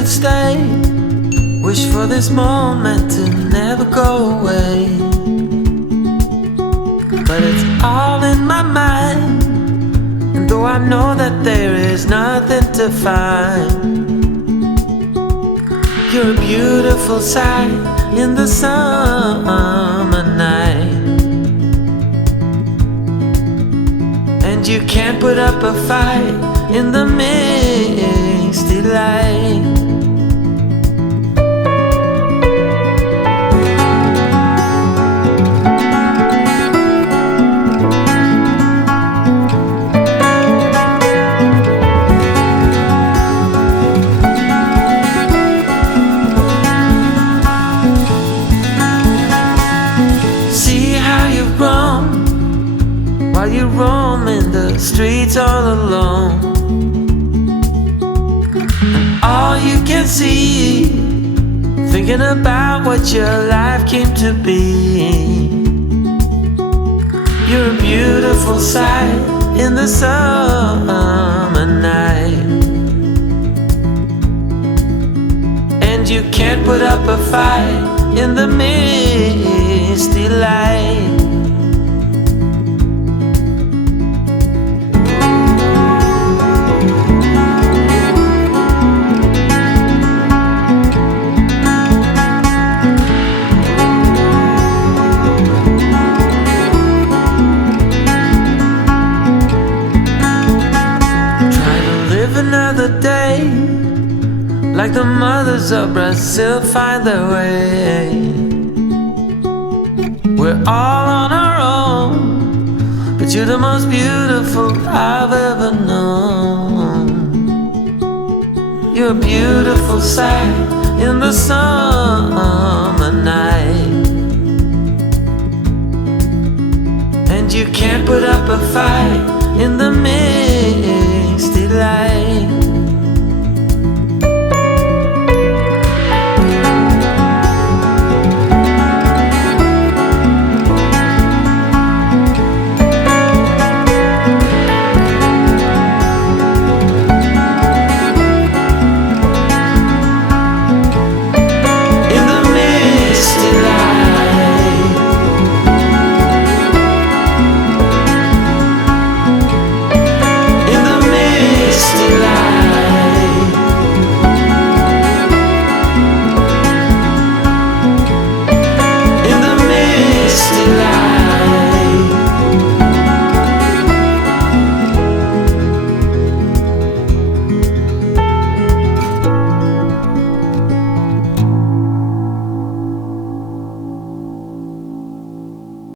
could stay. Wish for this moment to never go away. But it's all in my mind, and though I know that there is nothing to find, you're a beautiful sight in the summer night. And you can't put up a fight in the misty light. While you roam in the streets all alone, and all you can see, thinking about what your life came to be. You're a beautiful sight in the summer night, and you can't put up a fight in the misty light. Another day, like the mothers of Brazil find their way. We're all on our own, but you're the most beautiful I've ever known. You're a beautiful sight in the summer night, and you can't put up a fight in the misty light.